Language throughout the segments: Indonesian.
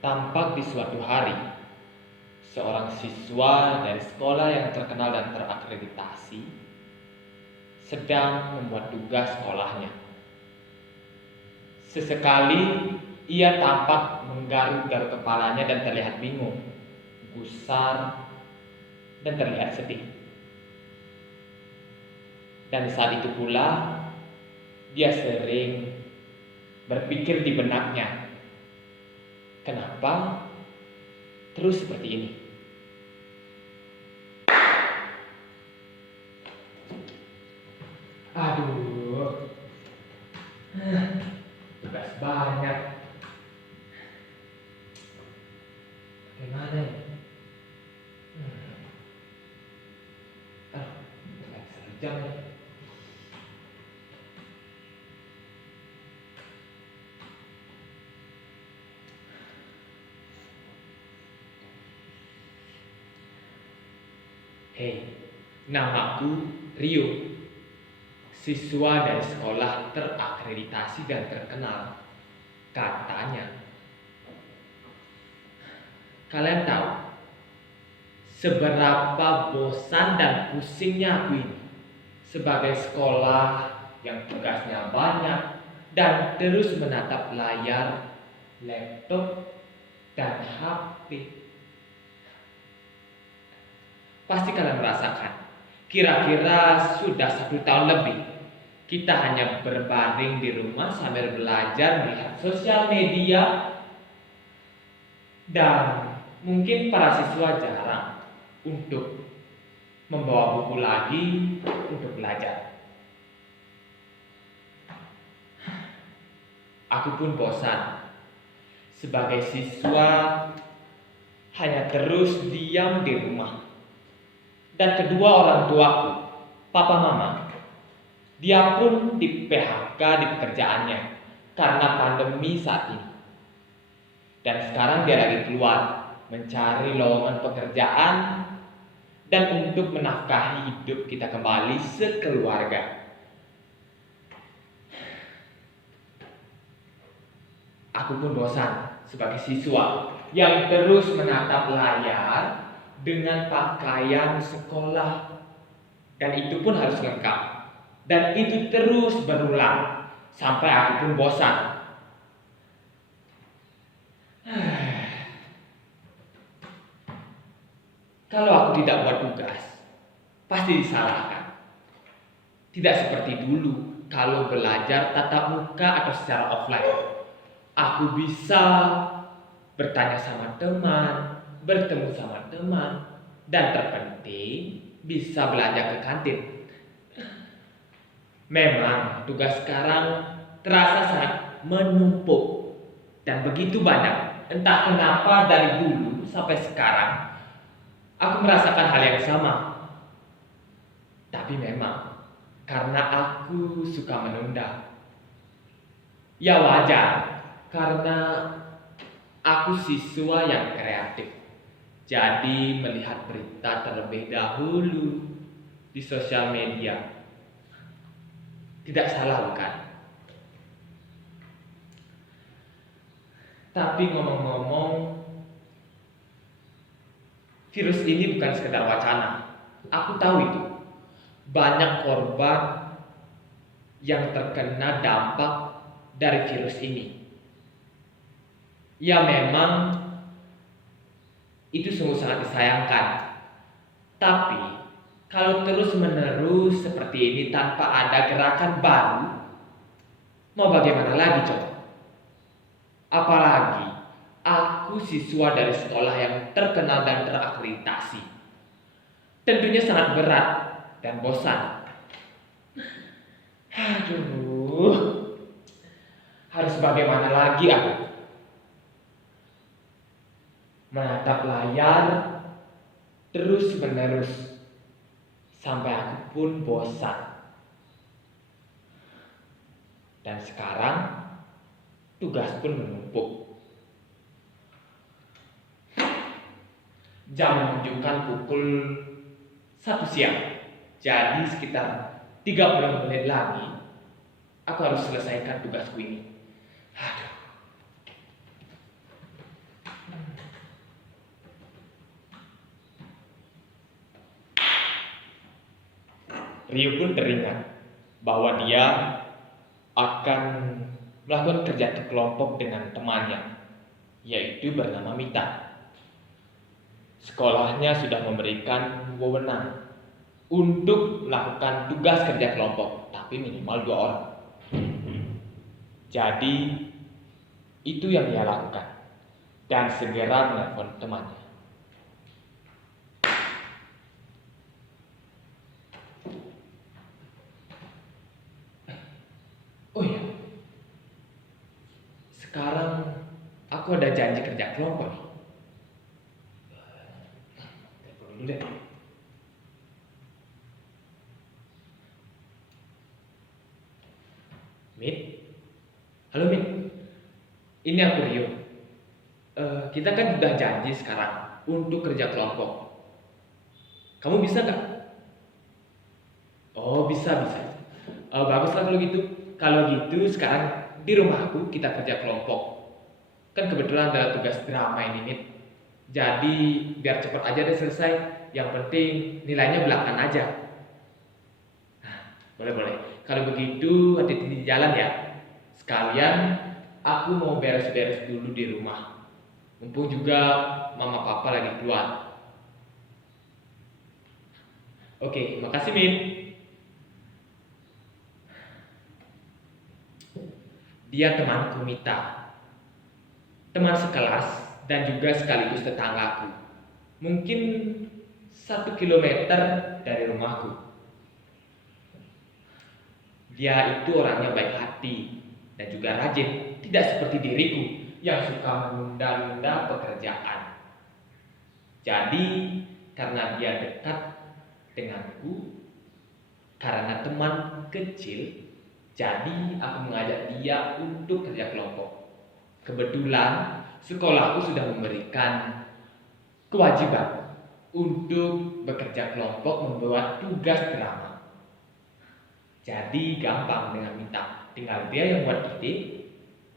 Tampak di suatu hari, seorang siswa dari sekolah yang terkenal dan terakreditasi sedang membuat tugas sekolahnya. Sesekali ia tampak menggaruk-garuk kepalanya dan terlihat bingung, gusar, dan terlihat sedih. Dan saat itu pula dia sering berpikir di benaknya, kenapa terus seperti ini? Aduh, tugas banyak. Bagaimana ya? Nggak bisa jam ya. Hei, namaku Rio, siswa dari sekolah terakreditasi dan terkenal. Katanya, kalian tahu seberapa bosan dan pusingnya aku ini sebagai sekolah yang tugasnya banyak dan terus menatap layar, laptop, dan HP. Pasti kalian merasakan, kira-kira sudah 1 tahun lebih kita hanya berbaring di rumah sambil belajar melihat sosial media, dan mungkin para siswa jarang untuk membawa buku lagi untuk belajar. Aku pun bosan sebagai siswa hanya terus diam di rumah. Dan kedua orang tuaku, papa mama, dia pun di PHK di pekerjaannya karena pandemi saat ini. Dan sekarang dia lagi keluar mencari lowongan pekerjaan dan untuk menafkahi hidup kita kembali sekeluarga. Aku pun bosan sebagai siswa yang terus menatap layar dengan pakaian sekolah, dan itu pun harus lengkap, dan itu terus berulang sampai aku pun bosan. Kalau aku tidak buat tugas, pasti disalahkan. Tidak seperti dulu kalau belajar tatap muka atau secara offline. Aku bisa bertanya sama teman, bertemu sama teman, dan terpenting bisa belanja ke kantin. Memang tugas sekarang terasa sangat menumpuk dan begitu banyak. Entah kenapa dari dulu sampai sekarang aku merasakan hal yang sama. Tapi memang karena aku suka menunda. Ya wajar, karena aku siswa yang kreatif. Jadi melihat berita terlebih dahulu di sosial media. Tidak salah bukan? Tapi ngomong-ngomong, virus ini bukan sekedar wacana. Aku tahu itu. Banyak korban yang terkena dampak dari virus ini. Ya memang itu sungguh sangat disayangkan. Tapi kalau terus-menerus seperti ini tanpa ada gerakan baru, mau bagaimana lagi coba? Apalagi aku siswa dari sekolah yang terkenal dan terakreditasi. Tentunya sangat berat dan bosan. Aduh, harus bagaimana lagi aku? Menatap layar terus-menerus sampai aku pun bosan. Dan sekarang tugas pun menumpuk. Jam menunjukkan pukul 1 siang. Jadi sekitar 30 menit lagi aku harus selesaikan tugasku ini. Aduh. Rio pun teringat bahwa dia akan melakukan kerja kelompok dengan temannya, yaitu bernama Mita. Sekolahnya sudah memberikan wewenang untuk melakukan tugas kerja kelompok, tapi minimal 2 orang. Jadi, itu yang dia lakukan dan segera menelpon temannya. Oh iya, sekarang aku ada janji kerja kelompok nih. Telepon dulu deh. Mit, halo Mit, ini aku Rio. Kita kan udah janji sekarang untuk kerja kelompok. Kamu bisa nggak? Oh bisa bisa. Baguslah kalau gitu. Kalau gitu sekarang di rumahku kita kerja kelompok. Kan kebetulan ada tugas drama ini Mit. Jadi biar cepat aja deh selesai. Yang penting nilainya belakangan aja. Boleh boleh. Kalau begitu hati-hati di jalan ya. Sekalian aku mau beres-beres dulu di rumah. Mumpung juga mama papa lagi keluar. Oke, makasih Min. Dia temanku Mita, teman sekelas dan juga sekaligus tetanggaku. Mungkin 1 kilometer dari rumahku. Dia itu orangnya baik hati dan juga rajin, tidak seperti diriku yang suka menunda-nunda pekerjaan. Jadi, karena dia dekat denganku, karena teman kecil, jadi aku mengajak dia untuk kerja kelompok. Kebetulan sekolahku sudah memberikan kewajiban untuk bekerja kelompok membuat tugas drama. Jadi gampang dengan minta. Tinggal dia yang buat ide,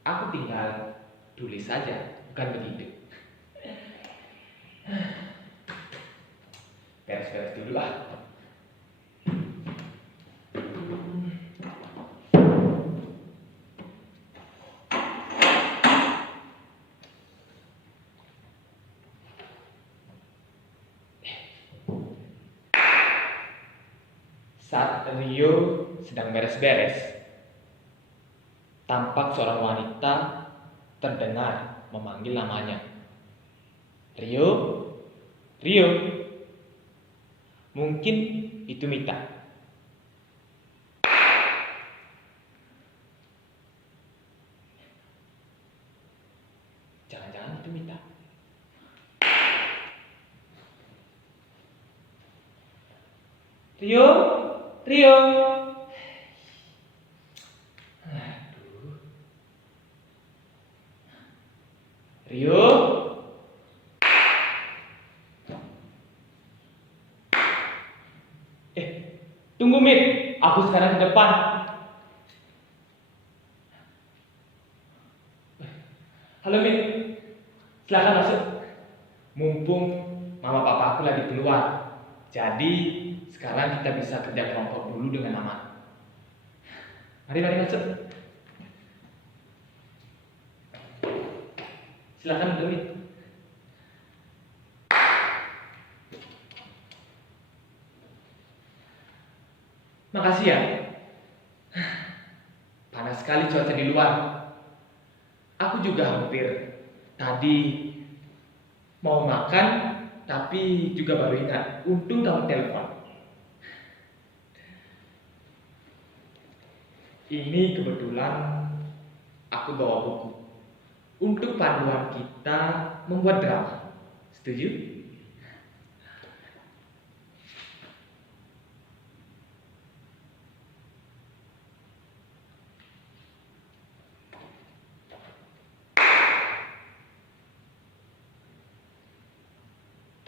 aku tinggal tulis saja, bukan begitu. Beres-beres dulu lah. Saat Rio sedang beres-beres, tampak seorang wanita terdengar memanggil namanya. Rio, Rio. Mungkin itu Mita. Jangan-jangan itu Mita. Rio, Rio. Aduh. Rio. Tunggu Mit, aku sekarang di depan. Halo Mit, silakan masuk. Mumpung mama papa aku lagi keluar, jadi sekarang kita bisa kerja kelompok dulu dengan aman. Mari masuk. Silakan dulu Mit. Makasih ya. Panas sekali cuaca di luar. Aku juga hampir tadi mau makan, tapi juga baru ingat. Untung kamu telepon. Ini kebetulan aku bawa buku untuk panduan kita membuat drama. Setuju?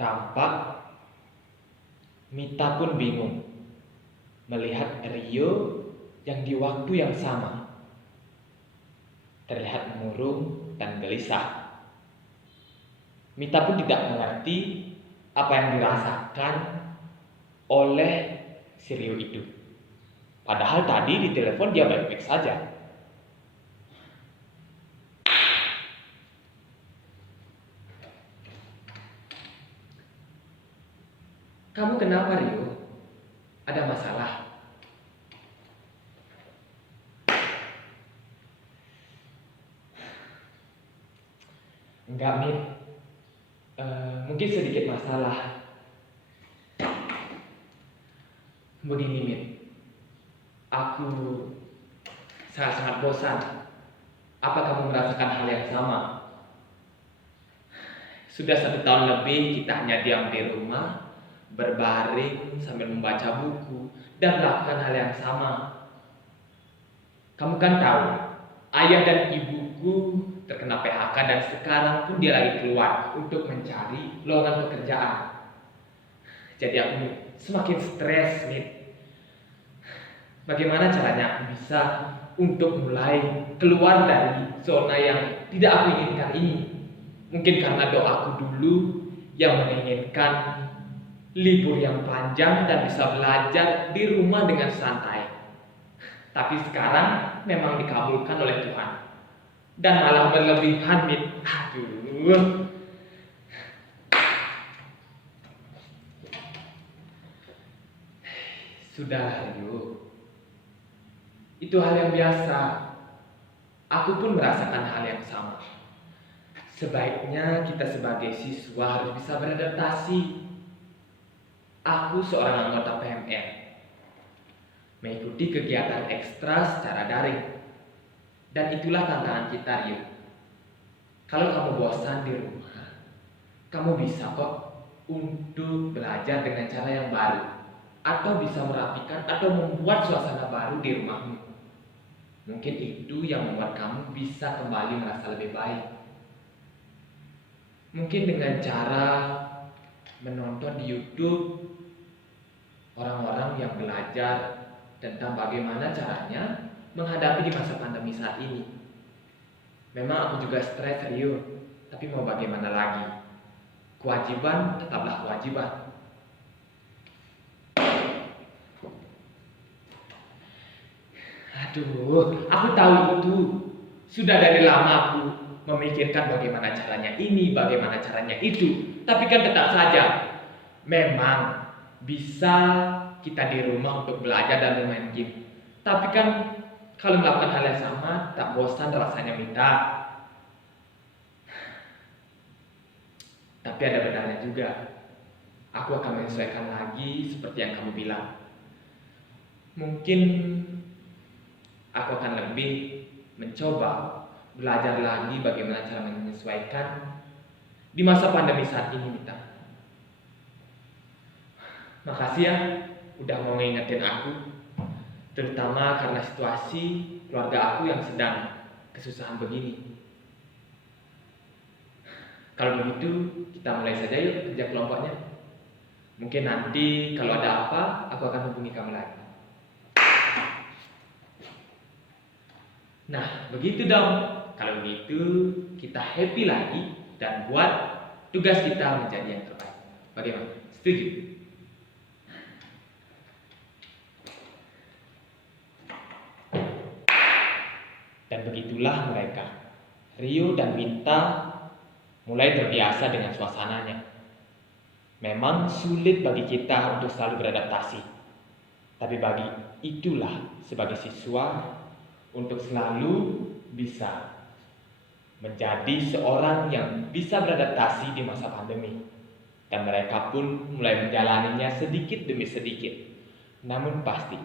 Tampak Mita pun bingung melihat Rio yang di waktu yang sama terlihat murung dan gelisah. Mita pun tidak mengerti apa yang dirasakan oleh si Rio itu. Padahal tadi di telepon dia baik-baik saja. Kamu kenapa, Rio? Ada masalah? Enggak, Mit. Mungkin sedikit masalah. Begini, Mit. Aku sangat-sangat bosan. Apa kamu merasakan hal yang sama? Sudah 1 tahun lebih kita hanya diam di rumah, berbaring sambil membaca buku, dan melakukan hal yang sama. Kamu kan tahu, ayah dan ibuku terkena PHK dan sekarang pun dia lagi keluar untuk mencari lowongan pekerjaan. Jadi aku semakin stres, Mit. Bagaimana caranya aku bisa untuk mulai keluar dari zona yang tidak aku inginkan ini? Mungkin karena doaku dulu yang menginginkan libur yang panjang dan bisa belajar di rumah dengan santai. Tapi sekarang memang dikabulkan oleh Tuhan. Dan malah berlebihan, Mit. Aduh. Sudah, Rio. Itu hal yang biasa. Aku pun merasakan hal yang sama. Sebaiknya kita sebagai siswa harus bisa beradaptasi. Aku seorang anggota PMN, mengikuti kegiatan ekstra secara daring. Dan itulah tantangan kita, Rio. Kalau kamu bosan di rumah, kamu bisa kok untuk belajar dengan cara yang baru, atau bisa merapikan atau membuat suasana baru di rumahmu. Mungkin itu yang membuat kamu bisa kembali merasa lebih baik. Mungkin dengan cara menonton di YouTube orang-orang yang belajar tentang bagaimana caranya menghadapi di masa pandemi saat ini. Memang aku juga stres, Rio, tapi mau bagaimana lagi? Kewajiban tetaplah kewajiban. Aduh, aku tahu itu. Sudah dari lama aku memikirkan bagaimana caranya ini, bagaimana caranya itu. Tapi kan tetap saja, memang bisa kita di rumah untuk belajar dan bermain game. Tapi kan kalau melakukan hal yang sama, tak bosan rasanya minta. Tapi ada benarnya juga. Aku akan menyesuaikan lagi seperti yang kamu bilang. Mungkin aku akan lebih mencoba belajar lagi bagaimana cara menyesuaikan di masa pandemi saat ini, Mita. Makasih ya udah mau ngingetin aku, terutama karena situasi keluarga aku yang sedang kesusahan begini. Kalau begitu kita mulai saja yuk kerja kelompoknya. Mungkin nanti kalau ada apa aku akan hubungi kamu lagi. Nah, begitu dong. Kalau begitu, kita happy lagi dan buat tugas kita menjadi yang terbaik. Bagaimana? Setuju? Dan begitulah mereka, Rio dan Winta, mulai terbiasa dengan suasananya. Memang sulit bagi kita untuk selalu beradaptasi. Tapi bagi itulah sebagai siswa untuk selalu bisa menjadi seorang yang bisa beradaptasi di masa pandemi. Dan mereka pun mulai menjalaninya sedikit demi sedikit. Namun pasti